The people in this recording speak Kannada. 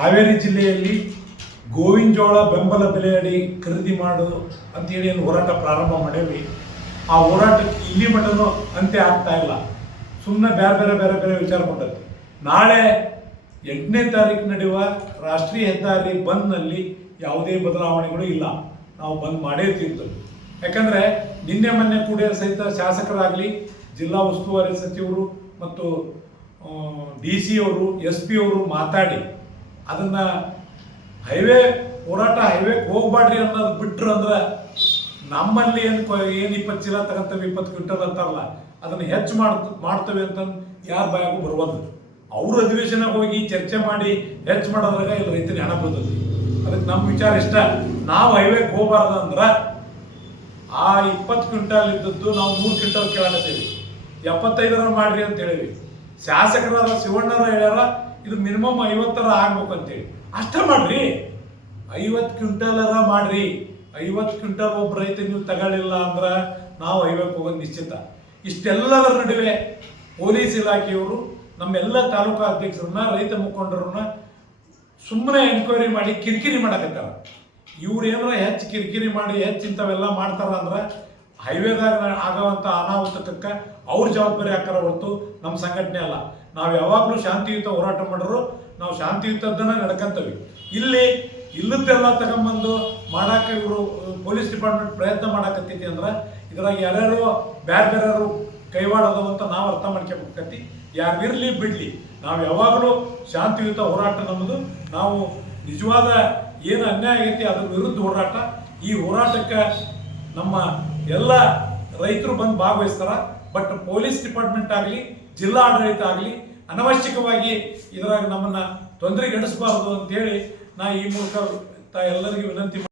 ಹಾವೇರಿ ಜಿಲ್ಲೆಯಲ್ಲಿ ಗೋವಿನ ಜೋಳ ಬೆಂಬಲ ಬೆಲೆಯಡಿ ಖರೀದಿ ಮಾಡೋದು ಅಂತೇಳಿ ಏನು ಹೋರಾಟ ಪ್ರಾರಂಭ ಮಾಡೇವಿ ಆ ಹೋರಾಟ ಇಲ್ಲಿ ಮಟ್ಟನೂ ಅಂತ್ಯ ಆಗ್ತಾ ಇಲ್ಲ. ಸುಮ್ಮನೆ ಬೇರೆ ಬೇರೆ ಬೇರೆ ಬೇರೆ ವಿಚಾರ ಕೊಟ್ಟದ್ದು ನಾಳೆ ಎಂಟನೇ ತಾರೀಕು ನಡೆಯುವ ರಾಷ್ಟ್ರೀಯ ಹೆದ್ದಾರಿ ಬಂದ್ನಲ್ಲಿ ಯಾವುದೇ ಬದಲಾವಣೆಗಳು ಇಲ್ಲ. ನಾವು ಬಂದ್ ಮಾಡೇ ತೀರ್ತು. ಯಾಕಂದ್ರೆ ನಿನ್ನೆ ಮೊನ್ನೆ ಕೂಡ ಸಹಿತ ಶಾಸಕರಾಗಲಿ ಜಿಲ್ಲಾ ಉಸ್ತುವಾರಿ ಸಚಿವರು ಮತ್ತು ಡಿ ಸಿ ಅವರು, ಎಸ್ ಪಿ ಅವರು ಮಾತಾಡಿ ಅದನ್ನ ಹೈವೇ ಹೋರಾಟ ಹೈವೇಗೆ ಹೋಗ್ಬಾಡ್ರಿ ಅನ್ನೋದು ಬಿಟ್ರು ಅಂದ್ರೆ ನಮ್ಮಲ್ಲಿ ಏನು ಏನು ಇಪ್ಪತ್ತು ಚೀಲ ತಗೊಂತೇವೆ ಇಪ್ಪತ್ತು ಕ್ವಿಂಟಲ್ ಅಂತಾರಲ್ಲ, ಅದನ್ನ ಹೆಚ್ಚು ಮಾಡ್ ಮಾಡ್ತೇವೆ ಅಂತ ಯಾರ ಬಾಯಾಗೂ ಬರುವಂತ ಅವ್ರ ಅಧಿವೇಶನ ಹೋಗಿ ಚರ್ಚೆ ಮಾಡಿ ಹೆಚ್ಚು ಮಾಡೋದ್ರಾಗ ಇಲ್ಲಿ ರೈತರಿಗೆ ಹಣ ಬರ್ತದೆ ಅದಕ್ಕೆ ನಮ್ಮ ವಿಚಾರ ಇಷ್ಟ. ನಾವು ಹೈವೇಗೆ ಹೋಗ್ಬಾರ್ದು ಅಂದ್ರೆ ಆ ಇಪ್ಪತ್ತು ಕ್ವಿಂಟಲ್ ಇದ್ದದ್ದು ನಾವು ಮೂರು ಕ್ವಿಂಟಲ್ ಕೇಳಕತ್ತೀವಿ. ಎಪ್ಪತ್ತೈದರ ಮಾಡ್ರಿ ಅಂತ ಹೇಳಿವಿ. ಶಾಸಕರಾದ ಶಿವಣ್ಣರ ಹೇಳ್ಯಾರ ಇದು ಮಿನಿಮಮ್ ಐವತ್ತರ ಆಗ್ಬೇಕು ಅಂತೇಳಿ ಅಷ್ಟೇ ಮಾಡ್ರಿ. ಐವತ್ತು ಅರ ಮಾಡ್ರಿ. ಐವತ್ತು ಕ್ವಿಂಟಲ್ ಒಬ್ಬ ರೈತ ನೀವು ತಗೊಳ್ಳಿಲ್ಲ ಅಂದ್ರೆ ನಾವು ಐವತ್ತು ಹೋಗೋದು ನಿಶ್ಚಿತ. ಇಷ್ಟೆಲ್ಲದರ ನಡುವೆ ಪೊಲೀಸ್ ಇಲಾಖೆಯವರು ನಮ್ಮೆಲ್ಲ ತಾಲೂಕಾ ಅಧ್ಯಕ್ಷರನ್ನ, ರೈತ ಮುಖಂಡರನ್ನ ಸುಮ್ಮನೆ ಎನ್ಕ್ವೈರಿ ಮಾಡಿ ಕಿರಿಕಿರಿ ಮಾಡಕತ್ತಾರ. ಇವ್ರು ಏನಾರ ಹೆಚ್ಚು ಕಿರಿಕಿರಿ ಮಾಡಿ, ಹೆಚ್ಚು ಇಂಥವೆಲ್ಲ ಮಾಡ್ತಾರ ಅಂದ್ರೆ ಹೈವೇದಾಗ ಆಗೋವಂಥ ಅನಾಹುತಕ್ಕೆ ಅವ್ರ ಜವಾಬ್ದಾರಿ ಹಾಕಾರ ಹೊರತು ನಮ್ಮ ಸಂಘಟನೆ ಅಲ್ಲ. ನಾವು ಯಾವಾಗಲೂ ಶಾಂತಿಯುತ ಹೋರಾಟ ಮಾಡೋರು, ನಾವು ಶಾಂತಿಯುತದ್ದನ್ನ ನಡ್ಕಂತವಿ. ಇಲ್ಲಿ ಇಲ್ಲದ್ದೆಲ್ಲ ತಗೊಂಬಂದು ಮಾಡಾಕ ಇವರು ಪೊಲೀಸ್ ಡಿಪಾರ್ಟ್ಮೆಂಟ್ ಪ್ರಯತ್ನ ಮಾಡಕತ್ತೈತಿ ಅಂದ್ರೆ ಇದ್ರಾಗ ಯಾರ್ಯಾರು ಬ್ಯಾರೆ ಬೇರೆಯವರು ಕೈವಾಡೋದು ಅಂತ ನಾವು ಅರ್ಥ ಮಾಡ್ಕೊಬೇಕತಿ ಯಾರಿರಲಿ ಬಿಡ್ಲಿ. ನಾವು ಯಾವಾಗಲೂ ಶಾಂತಿಯುತ ಹೋರಾಟ ನಮ್ಮದು ನಾವು ನಿಜವಾದ ಏನು ಅನ್ಯಾಯ ಐತಿ ಅದ್ರ ವಿರುದ್ಧ ಹೋರಾಟ. ಈ ಹೋರಾಟಕ್ಕೆ ನಮ್ಮ ಎಲ್ಲ ರೈತರು ಬಂದು ಭಾಗವಹಿಸ್ತಾರ ಬಟ್ ಪೊಲೀಸ್ ಡಿಪಾರ್ಟ್ಮೆಂಟ್ ಆಗಲಿ ಜಿಲ್ಲಾ ಆಡಳಿತ ಆಗಲಿ, ಅನವಶ್ಯಕವಾಗಿ ಇದರಾಗ ನಮ್ಮನ್ನ ತೊಂದರೆಗೆಡಿಸಬಾರದು ಅಂತೇಳಿ ನಾ ಈ ಮೂಲಕ ಎಲ್ಲರಿಗೂ ವಿನಂತಿ